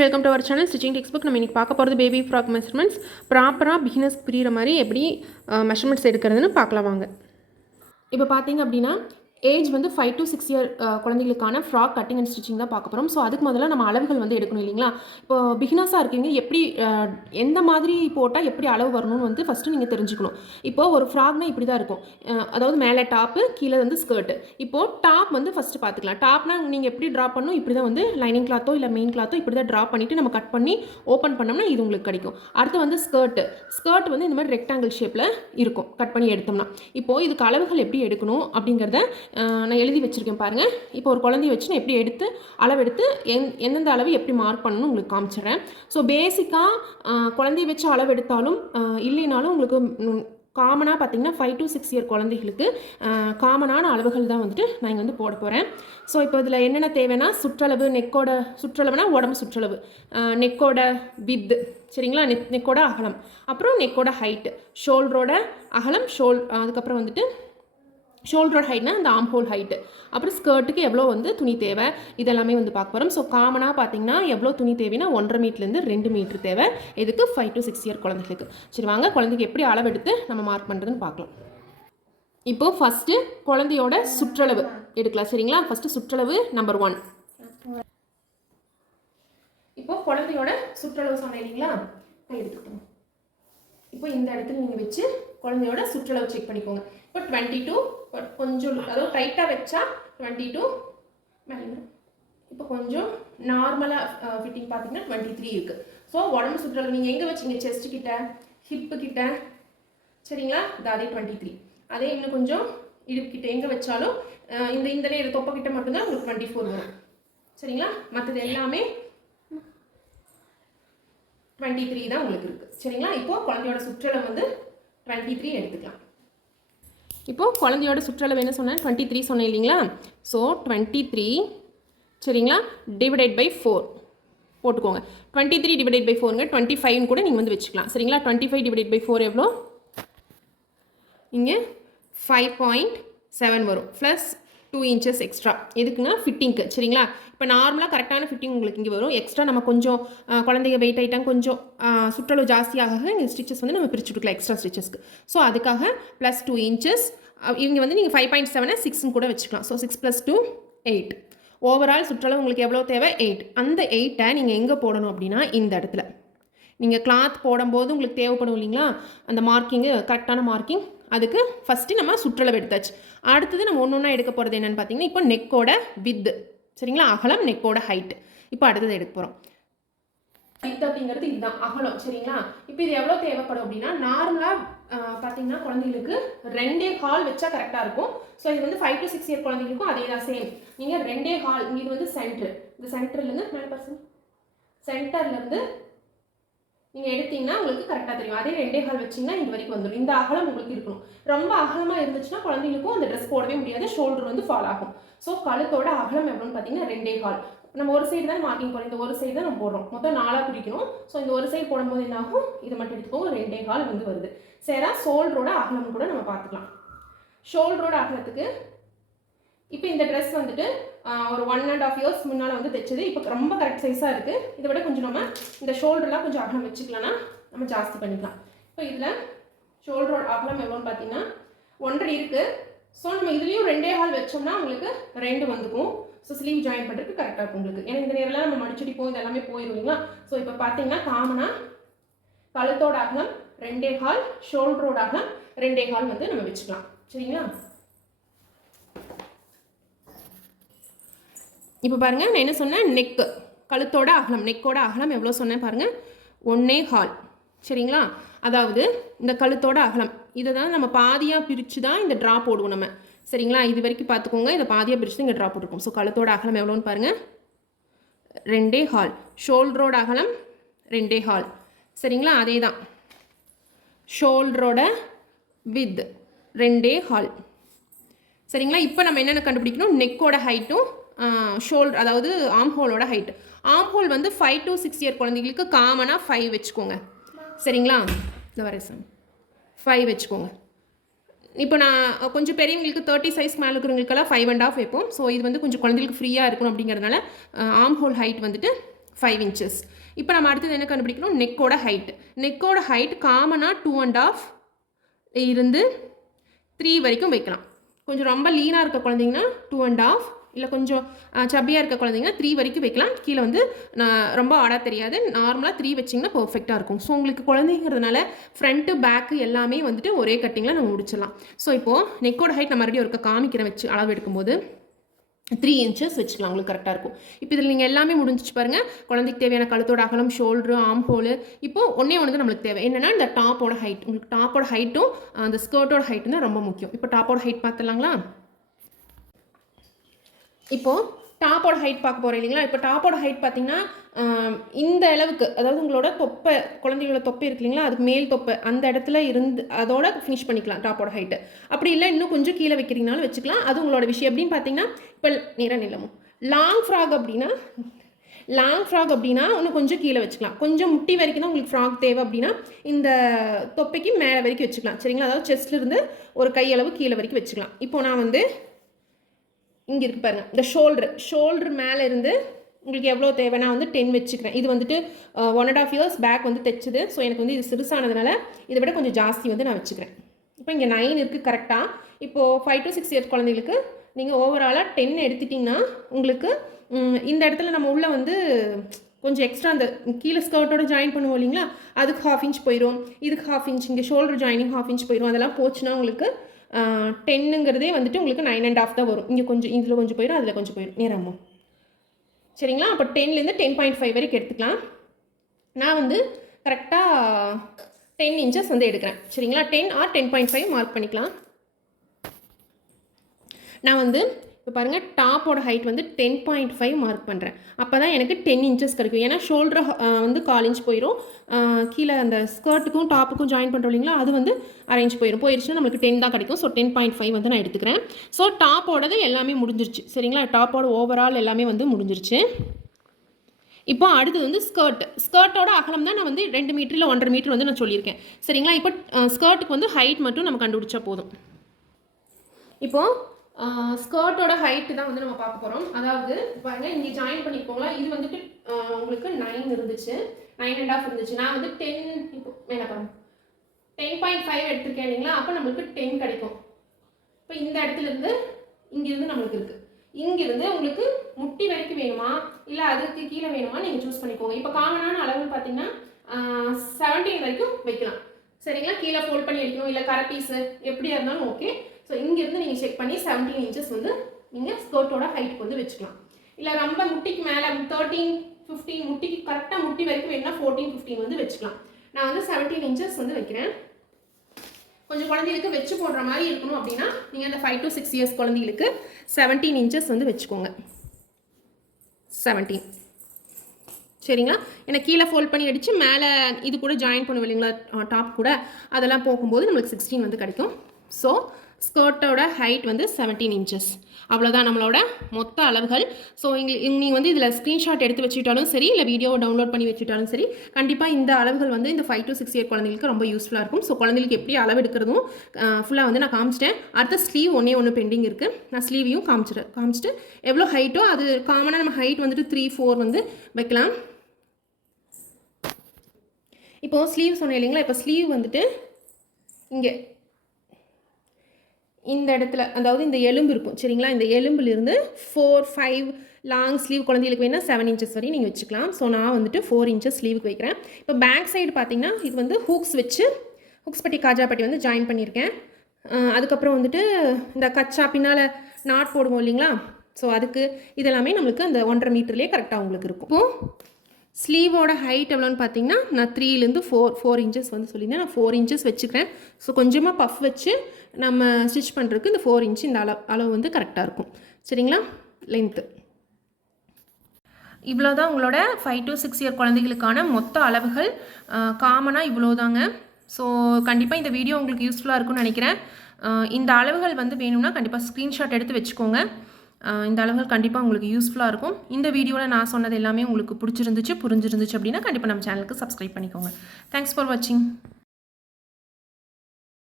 Welcome to our channel stitching textbook. நம்ம இன்றைக்கி பார்க்க போகிறது பேபி ஃப்ராக் மெஷர்மெண்ட்ஸ். ப்ராப்பராக பிகினர்ஸ் புரிகிற மாதிரி எப்படி மெஷர்மெண்ட்ஸ் எடுக்கிறதுன்னு பார்க்கலாம் வாங்க. இப்போ பார்த்தீங்க அப்படின்னா ஏஜ் வந்து 5 to 6 இயர் குழந்தைகளுக்கான ஃப்ராக் கட்டிங் அண்ட் ஸ்டிச்சிங் தான் பார்க்க போகிறோம். ஸோ அதுக்கு முதல்ல நம்ம அளவுகள் வந்து எடுக்கணும் இல்லைங்களா. இப்போ பிகினர்ஸாக இருக்கீங்க, எப்படி எந்த மாதிரி போட்டால் எப்படி அளவு வரணும்னு வந்து ஃபஸ்ட்டு நீங்கள் தெரிஞ்சுக்கணும். இப்போது ஒரு ஃப்ராக்னால் இப்படி தான் இருக்கும், அதாவது மேலே டாப்பு, கீழே வந்து ஸ்கர்ட்டு. இப்போது டாப் வந்து ஃபஸ்ட்டு பார்த்துக்கலாம். டாப்னால் நீங்கள் எப்படி ட்ரா பண்ணணும், இப்படி தான் வந்து லைனிங் கிளாத்தோ இல்லை மெயின் கிளாத்தோ இப்படி தான் ட்ரா பண்ணிவிட்டு நம்ம கட் பண்ணி ஓப்பன் பண்ணோம்னா இது உங்களுக்கு கிடைக்கும். அடுத்து வந்து ஸ்கர்ட் வந்து இந்த மாதிரி ரெக்டாங்கிள் ஷேப்பில் இருக்கும் கட் பண்ணி எடுத்தோம்னா. இப்போது இதுக்கு அளவுகள் எப்படி எடுக்கணும் அப்படிங்கிறத நான் எழுதி வச்சுருக்கேன் பாருங்கள். இப்போ ஒரு குழந்தைய வச்சு நான் எப்படி எடுத்து அளவெடுத்து எந்தெந்த அளவு எப்படி மார்க் பண்ணணும்னு உங்களுக்கு காமிச்சிடுறேன். ஸோ பேசிக்காக குழந்தைய வச்சு அளவெடுத்தாலும் இல்லைனாலும் உங்களுக்கு காமனாக பார்த்திங்கன்னா 5 to 6 இயர் குழந்தைகளுக்கு காமனான அளவுகள் தான் வந்துட்டு நான் இங்கே வந்து போட போகிறேன். ஸோ இப்போ இதில் என்னென்ன தேவைன்னா சுற்றளவு, நெக்கோட சுற்றளவுனா உடம்பு சுற்றளவு, நெக்கோட வித்து, சரிங்களா, நெக்கோட அகலம், அப்புறம் நெக்கோட ஹைட்டு, ஷோல்டரோட அகலம், அதுக்கப்புறம் வந்துட்டு ஷோல்டரோட ஹைட்னா அந்த ஆம் ஹோல் ஹைட்டு, அப்புறம் ஸ்கர்ட்டுக்கு எவ்வளோ வந்து துணி தேவை, இதெல்லாமே வந்து பார்க்க போகிறோம். ஸோ காமனாக பார்த்தீங்கன்னா எவ்வளோ துணி தேவைன்னா 1.5 மீட்டர்லேருந்து 2 மீட்டர் தேவை. இதுக்கு 5 to 6 இயர் குழந்தைகளுக்கு. சரி வாங்க, குழந்தைக்கு எப்படி அளவெடுத்து நம்ம மார்க் பண்ணுறதுன்னு பார்க்கலாம். இப்போது ஃபஸ்ட்டு குழந்தையோட சுற்றளவு எடுக்கலாம், சரிங்களா. ஃபஸ்ட்டு சுற்றளவு நம்பர் 1. இப்போது குழந்தையோட சுற்றளவு சொன்னேன் இல்லைங்களா, எடுத்துக்கணும். இப்போ இந்த இடத்துல நீங்கள் வச்சு குழந்தையோட சுற்றளவு செக் பண்ணிக்கோங்க. இப்போ 22, கொஞ்சம் அதாவது டைட்டாக வச்சா 22, இப்போ கொஞ்சம் நார்மலாக ஃபிட்டிங் பார்த்தீங்கன்னா 23 இருக்குது. ஸோ உடம்பு சுற்றளவு நீங்கள் எங்கே வச்சிங்க, செஸ்ட்டு கிட்ட, ஹிப்பு கிட்ட, சரிங்களா, இது அதே 23. அதே இன்னும் கொஞ்சம் இடுப்பு கிட்ட எங்கே வச்சாலும் இந்த நேரம் தொப்பை கிட்ட மட்டும்தான் உங்களுக்கு 24 வரும், சரிங்களா. மற்றது எல்லாமே 23 தான் உங்களுக்கு இருக்குது, சரிங்களா. இப்போது குழந்தையோட சுற்றளவு வந்து 23 எடுத்துக்கலாம். இப்போது குழந்தையோட சுற்றளவு என்ன சொன்னேன், 23 சொன்னேன் இல்லைங்களா. ஸோ 23, சரிங்களா, டிவைடட் பை 4 போட்டுக்கோங்க. 23 டிவைடட் பை 4ங்க 25 கூட நீங்கள் வந்து வச்சுக்கலாம், சரிங்களா. 25 டிவைடட் பை 4 எவ்வளோ, இங்கே 5.7 வரும், ப்ளஸ் 2 inches எக்ஸ்ட்ரா. எதுக்குன்னா ஃபிட்டிங்க்கு, சரிங்களா. இப்போ நார்மலாக கரெக்டான ஃபிட்டிங் உங்களுக்கு இங்கே வரும். எக்ஸ்ட்ரா நம்ம கொஞ்சம் குழந்தைங்க வெயிட் ஆகிட்டாங்க, கொஞ்சம் சுற்றளவு ஜாஸ்தியாக இந்த ஸ்டிச்சஸ் வந்து நம்ம பிரித்து கொடுக்கலாம் எக்ஸ்ட்ரா ஸ்டிச்சஸ்க்கு. ஸோ அதுக்காக ப்ளஸ் 2 inches. இங்கே வந்து நீங்கள் 5.7 6 கூட வச்சுக்கலாம். ஸோ 6 + 2 8. ஓவரால் சுற்றளவு உங்களுக்கு எவ்வளோ தேவை, 8. அந்த 8ஐ நீங்கள் எங்கே போடணும் அப்படின்னா இந்த இடத்துல நீங்கள் கிளாத் போடும்போது உங்களுக்கு தேவைப்படும் இல்லைங்களா, அந்த மார்க்கிங்கு, கரெக்டான மார்க்கிங். அதுக்கு ஃபஸ்ட்டு நம்ம சுற்றளவு எடுத்தாச்சு. அடுத்தது நம்ம ஒன்று ஒன்றா எடுக்க போகிறது என்னென்னு பார்த்தீங்கன்னா, இப்போ நெக்கோட வித்து, சரிங்களா, அகலம், நெக்கோட ஹைட்டு. இப்போ அடுத்தது எடுக்க போகிறோம். வித் அப்படிங்கிறது இதுதான் அகலம், சரிங்களா. இப்போ இது எவ்வளோ தேவைப்படும் அப்படின்னா, நார்மலாக பார்த்தீங்கன்னா குழந்தைகளுக்கு 2.25 வச்சா கரெக்டாக இருக்கும். ஸோ இது வந்து 5 to 6 இயர் குழந்தைகளுக்கும் அதே தான் சேம். நீங்கள் 2.25, இது வந்து சென்ட்ரு, இந்த சென்டர்லேருந்து 9% சென்டர்லேருந்து நீங்கள் எடுத்தீங்கன்னா உங்களுக்கு கரெக்டாக தெரியும். அதே 2.25 வச்சிங்கன்னா இந்த வரைக்கும் வந்துடும். இந்த அகலம் உங்களுக்கு இருக்கணும். ரொம்ப அகலமாக இருந்துச்சுன்னா குழந்தைங்களுக்கும் அந்த ட்ரெஸ் போடவே முடியாது, ஷோல்டர் வந்து ஃபால் ஆகும். ஸோ கழுத்தோட அகலம் எவ்வளோன்னு பார்த்தீங்கன்னா 2.25. நம்ம ஒரு சைடு தான் மார்க்கிங் போகிறோம், இந்த ஒரு சைடு தான் நம்ம போடுறோம். மொத்தம் 4ஆக பிரிக்கணும். ஸோ இந்த ஒரு சைடு போடும்போது என்ன ஆகும், இதை மட்டும் எடுத்துக்கோங்க, 2.25 வந்து வருது. சரியா, ஷோல்டரோட அகலம் கூட நம்ம பார்த்துக்கலாம். ஷோல்டரோட அகலத்துக்கு இப்போ இந்த ட்ரெஸ் வந்துட்டு ஒரு 1.5 years முன்னால் வந்து தைச்சது. இப்போ ரொம்ப கரெக்ட் சைஸாக இருக்குது. இதை விட கொஞ்சம் நம்ம இந்த ஷோல்டர்லாம் கொஞ்சம் அகலம் வச்சுக்கலாம்னா நம்ம ஜாஸ்தி பண்ணிக்கலாம். இப்போ இதில் ஷோல்டரோட அகலம் எவ்வளோன்னு பார்த்தீங்கன்னா 1.5 இருக்குது. ஸோ நம்ம இதுலேயும் 2.25 வச்சோம்னா உங்களுக்கு 2 வந்துக்கும். ஸோ ஸ்லீவ் ஜாயின் பண்ணுறதுக்கு கரெக்டாக இருக்கும் உங்களுக்கு. ஏன்னா இந்த நேரம்லாம் நம்ம மடிச்சுடிப்போம், இது எல்லாமே போயிடுவீங்களா. ஸோ இப்போ பார்த்தீங்கன்னா காமனாக கழுத்தோட அகலம் 2.25, ஷோல்டரோட அகலம் 2.25 வந்து நம்ம வச்சுக்கலாம், சரிங்களா. இப்போ பாருங்கள், நான் என்ன சொன்னேன், நெக்கு, கழுத்தோட அகலம், நெக்கோட அகலம் எவ்வளோ சொன்னேன் பாருங்கள், 1.25, சரிங்களா. அதாவது இந்த கழுத்தோட அகலம் இதை தான் நம்ம பாதியாக பிரித்து தான் இந்த ட்ரா போடுவோம் நம்ம, சரிங்களா. இது வரைக்கும் பார்த்துக்கோங்க, இதை பாதியாக பிரித்து தான் இங்கே ட்ரா போட்டுருக்கோம். ஸோ கழுத்தோட அகலம் எவ்வளோன்னு பாருங்கள், 2.25. ஷோல்டரோட அகலம் 2.25, சரிங்களா. அதே தான் ஷோல்டரோட வித் 2.25, சரிங்களா. இப்போ நம்ம என்னென்ன கண்டுபிடிக்கணும், நெக்கோட ஹைட்டும் ஷோல்டர், அதாவது ஆம் ஹோலோட ஹைட். ஆம் ஹோல் வந்து 5 to 6 இயர் குழந்தைங்களுக்கு காமனாக 5 வச்சுக்கோங்க, சரிங்களா. இந்த வரை 5 வச்சுக்கோங்க. இப்போ நான் கொஞ்சம் பெரியவங்களுக்கு 30 சைஸ் மேலே இருக்கிறவங்களுக்கெல்லாம் 5.5 வைப்போம். ஸோ இது வந்து கொஞ்சம் குழந்தைகளுக்கு ஃப்ரீயாக இருக்கணும் அப்படிங்கிறதுனால ஆம் ஹோல் ஹைட் வந்துட்டு 5 இன்ச்சஸ். இப்போ நம்ம அடுத்தது என்ன கண்டுபிடிக்கணும், நெக்கோட ஹைட். நெக்கோட ஹைட் காமனாக 2.5 இருந்து 3 வரைக்கும் வைக்கலாம். கொஞ்சம் ரொம்ப லீனாக இருக்க குழந்தைங்கன்னா 2.5, இல்லை கொஞ்சம் சப்பியாக இருக்க குழந்தைங்கன்னா 3 வரைக்கும் வைக்கலாம். கீழே வந்து நான் ரொம்ப ஆடாக தெரியாது, நார்மலாக 3 வச்சிங்கன்னா பர்ஃபெக்டாக இருக்கும். ஸோ உங்களுக்கு குழந்தைங்கிறதுனால ஃப்ரண்ட்டு பேக்கு எல்லாமே வந்துட்டு ஒரே கட்டிங்கில் நம்ம முடிச்சிடலாம். ஸோ இப்போது நெக்கோட ஹைட் நான் மறுபடியும் ஒரு காமிக்கிறேன் வச்சு அளவு எடுக்கும்போது 3 இன்ச்சஸ் வச்சுக்கலாம், உங்களுக்கு கரெக்டாக இருக்கும். இப்போ இதில் நீங்கள் எல்லாமே முடிஞ்சிச்சு பாருங்கள். குழந்தைக்கு தேவையான கழுத்தோட அகலம், ஷோல்டரு, ஆம் ஹோலு. இப்போது ஒன்றே ஒன்று தான் நம்மளுக்கு தேவை, என்னென்னா இந்த டாப்போட ஹைட். உங்களுக்கு டாப்போட ஹைட்டும் அந்த ஸ்கர்ட்டோட ஹைட்டும் தான் ரொம்ப முக்கியம். இப்போ டாப்போட ஹைட் பார்த்துலாங்களா? இப்போது டாப்போட ஹைட் பார்க்க போகிறேன் இல்லைங்களா? இப்போ டாப்போட ஹைட் பார்த்தீங்கன்னா இந்த அளவுக்கு, அதாவது உங்களோட தொப்பை, குழந்தைங்களோட தொப்பை இருக்கு இல்லைங்களா, அதுக்கு மேல் தொப்பை அந்த இடத்துல இருந்து அதோட ஃபினிஷ் பண்ணிக்கலாம் டாப்போட ஹைட்டு. அப்படி இல்லை இன்னும் கொஞ்சம் கீழே வைக்கிறீங்கனாலும் வச்சுக்கலாம், அது உங்களோட விஷயம். எப்படின்னு பார்த்தீங்கன்னா இப்போ நேரம் நிலமும் லாங் ஃப்ராக் அப்படின்னா இன்னும் கொஞ்சம் கீழே வச்சுக்கலாம். கொஞ்சம் முட்டி வரைக்கும் தான் உங்களுக்கு ஃப்ராக் தேவை அப்படின்னா இந்த தொப்பைக்கு மேலே வரைக்கும் வச்சுக்கலாம், சரிங்களா? அதாவது செஸ்ட்லேருந்து ஒரு கையளவு கீழே வரைக்கும் வச்சுக்கலாம். இப்போ நான் வந்து இங்கே இருக்கு பாருங்கள், இந்த ஷோல்டர் மேலே இருந்து உங்களுக்கு எவ்வளோ தேவை, நான் வந்து 10 வச்சுக்கிறேன். இது வந்துட்டு 1.5 இயர்ஸ் பேக் வந்து தைச்சிது. ஸோ எனக்கு வந்து இது சிறுசானதுனால இதை விட கொஞ்சம் ஜாஸ்தி வந்து நான் வச்சுக்கிறேன். இப்போ இங்கே 9 இருக்குது கரெக்டாக. இப்போது 5 to 6 இயர்ஸ் குழந்தைங்களுக்கு நீங்கள் ஓவராலாக 10 எடுத்துட்டிங்கன்னா உங்களுக்கு இந்த இடத்துல நம்ம உள்ளே வந்து கொஞ்சம் எக்ஸ்ட்ரா அந்த கீழே ஸ்கர்ட்டோட ஜாயின் பண்ணுவோம் இல்லைங்களா, அதுக்கு 1/2 inch போயிடும், இதுக்கு 1/2 inch, இங்கே ஷோல்டர் ஜாயினிங் 1/2 inch போயிடும். அதெல்லாம் போச்சுன்னா உங்களுக்கு 10ங்கிறதே வந்துட்டு உங்களுக்கு 9.5 தான் வரும். இங்கே கொஞ்சம் இதில் கொஞ்சம் போயிடும், அதில் கொஞ்சம் போயிடும் நேரமோ, சரிங்களா? அப்போ 10லேருந்து 10.5 வரைக்கும் எடுத்துக்கலாம். நான் வந்து கரெக்டாக 10 inches வந்து எடுக்கிறேன், சரிங்களா? 10 or 10.5 மார்க் பண்ணிக்கலாம். நான் வந்து இப்போ பாருங்கள் டாப்போட ஹைட் வந்து 10.5 மார்க் பண்ணுறேன். அப்போ தான் எனக்கு 10 inches கிடைக்கும். ஏன்னா ஷோல்டர் வந்து 1/4 inch போயிடும், கீழே அந்த ஸ்கர்ட்டுக்கும் டாப்புக்கும் ஜாயின் பண்ணுறோம் இல்லைங்களா, அது வந்து அரேஞ்ச் போயிடுச்சுன்னா நம்மளுக்கு 10 தான் கிடைக்கும். ஸோ 10.5 வந்து நான் எடுத்துக்கிறேன். ஸோ டாப்போடது எல்லாமே முடிஞ்சிருச்சு, சரிங்களா? டாப்போட ஓவரால் எல்லாமே வந்து முடிஞ்சிருச்சு. இப்போ அடுத்தது வந்து ஸ்கர்ட்டோட அகலம் தான் நான் வந்து 2 மீட்டர் இல்லை 1.5 மீட்டர் வந்து நான் சொல்லியிருக்கேன், சரிங்களா? இப்போ ஸ்கர்ட்டுக்கு வந்து ஹைட் மட்டும் நம்ம கண்டுபிடிச்சா போதும். இப்போது ஸ்கர்ட்டோட ஹைட்டு தான் வந்து நம்ம பார்க்க போகிறோம். அதாவது பாருங்கள் இங்கே ஜாயின் பண்ணியிருக்கோங்களா, இது வந்துட்டு உங்களுக்கு 9 இருந்துச்சு, 9.5 இருந்துச்சு. நான் வந்து 10 இப்போ மேலே பாருங்கள் 10.5 எடுத்துருக்கேன் இல்லைங்களா, அப்போ நம்மளுக்கு 10 கிடைக்கும். இப்போ இந்த இடத்துலேருந்து இங்கேருந்து நம்மளுக்கு இருக்குது. இங்கேருந்து உங்களுக்கு முட்டி வரைக்கும் வேணுமா இல்லை அதுக்கு கீழே வேணுமா நீங்கள் சூஸ் பண்ணிக்கோங்க. இப்போ காமனான அளவுன்னு பார்த்தீங்கன்னா 17 வரைக்கும் வைக்கலாம், சரிங்களா? கீழே ஃபோல்ட் பண்ணி வைக்கணும் இல்லை கரை பீஸு எப்படியா இருந்தாலும் ஓகே. ஸோ இங்கேருந்து நீங்கள் செக் பண்ணி 17 inches வந்து நீங்கள் ஸ்கர்ட்டோட ஹைட்டுக்கு வந்து வச்சுக்கலாம். இல்லை ரொம்ப முட்டிக்கு மேலே 13, 15 முட்டிக்கு கரெக்டாக முட்டி வரைக்கும் வேணும்னா 14, 15 வந்து வச்சுக்கலாம். நான் வந்து 17 inches வந்து வைக்கிறேன். கொஞ்சம் குழந்தைகளுக்கு வச்சு போடுற மாதிரி இருக்கணும் அப்படின்னா நீங்கள் அந்த 5 to 6 years குழந்தைகளுக்கு 17 inches வந்து வச்சுக்கோங்க. 17, சரிங்களா? ஏன்னா கீழே ஃபோல்ட் பண்ணி அடித்து மேலே இது கூட ஜாயின் பண்ணுவோம் இல்லைங்களா, டாப் கூட, அதெல்லாம் போகும்போது நம்மளுக்கு 16 வந்து கிடைக்கும். ஸோ ஸ்கர்ட்டோட ஹைட் வந்து 17 inches. அவ்வளோதான் நம்மளோட மொத்த அளவுகள். ஸோ நீங்கள் வந்து இதில் ஸ்க்ரீன்ஷாட் எடுத்து வச்சுட்டாலும் சரி, இல்லை வீடியோவை டவுன்லோட் பண்ணி வச்சுட்டாலும் சரி, கண்டிப்பாக இந்த அளவுகள் வந்து இந்த 5 to 6 year குழந்தைங்களுக்கு ரொம்ப யூஸ்ஃபுல்லாக இருக்கும். ஸோ குழந்தைங்களுக்கு எப்படி அளவு எடுக்கிறதும் ஃபுல்லாக வந்து நான் காமிச்சிட்டேன். அடுத்த ஸ்லீவ் ஒன்று பெண்டிங் இருக்குது, நான் ஸ்லீவையும் காமிச்சிட்டு எவ்வளோ ஹைட்டோ அது காமனாக நம்ம ஹைட் வந்துட்டு 3, 4 வந்து வைக்கலாம். இப்போது ஸ்லீவ் சொன்னேன் இல்லைங்களா, இப்போ ஸ்லீவ் வந்துட்டு இங்கே இந்த இடத்துல, அதாவது இந்த எலும்பு இருக்கும், சரிங்களா? இந்த எலும்புலேருந்து 4, 5 லாங் ஸ்லீவ் குழந்தைகளுக்கு வேணால் 7 inches வரையும் நீங்கள் வச்சுக்கலாம். ஸோ நான் வந்துட்டு 4 inches ஸ்லீவுக்கு வைக்கிறேன். இப்போ பேக் சைடு பார்த்தீங்கன்னா இது வந்து ஹூக்ஸ் பட்டி காஜா பட்டி வந்து ஜாயின் பண்ணியிருக்கேன். அதுக்கப்புறம் வந்துட்டு இந்த கச்சா பின்னால் நாட் போடுவோம் இல்லைங்களா, ஸோ அதுக்கு இதெல்லாமே நம்மளுக்கு அந்த 1.5 மீட்டர்லேயே கரெக்டாக உங்களுக்கு இருக்கும். இப்போது ஸ்லீவோட ஹைட் எவ்வளோன்னு பார்த்தீங்கன்னா நான் 3லேருந்து 4 inches வந்து சொல்லியிருந்தேன். நான் 4 inches வச்சுக்கிறேன். ஸோ கொஞ்சமாக பஃப் வச்சு நம்ம ஸ்டிச் பண்ணுறதுக்கு இந்த 4 inch இந்த அளவு வந்து கரெக்டாக இருக்கும், சரிங்களா? லென்த்து இவ்வளோ தான் உங்களோட 5 to 6 year குழந்தைகளுக்கான மொத்த அளவுகள். காமனாக இவ்வளோ தாங்க. ஸோ கண்டிப்பாக இந்த வீடியோ உங்களுக்கு யூஸ்ஃபுல்லாக இருக்கும்னு நினைக்கிறேன். இந்த அளவுகள் வந்து வேணும்னா கண்டிப்பாக ஸ்க்ரீன்ஷாட் எடுத்து வச்சுக்கோங்க. இந்த அளவுகள் கண்டிப்பாக உங்களுக்கு யூஸ்ஃபுல்லாக இருக்கும். இந்த வீடியோவில் நான் சொன்னது எல்லாமே உங்களுக்கு புரிஞ்சிருந்துச்சு அப்படின்னா கண்டிப்பாக நம்ம சேனலுக்கு சப்ஸ்கிரைப் பண்ணிக்கோங்க. தேங்க்ஸ் ஃபார் வாட்சிங்.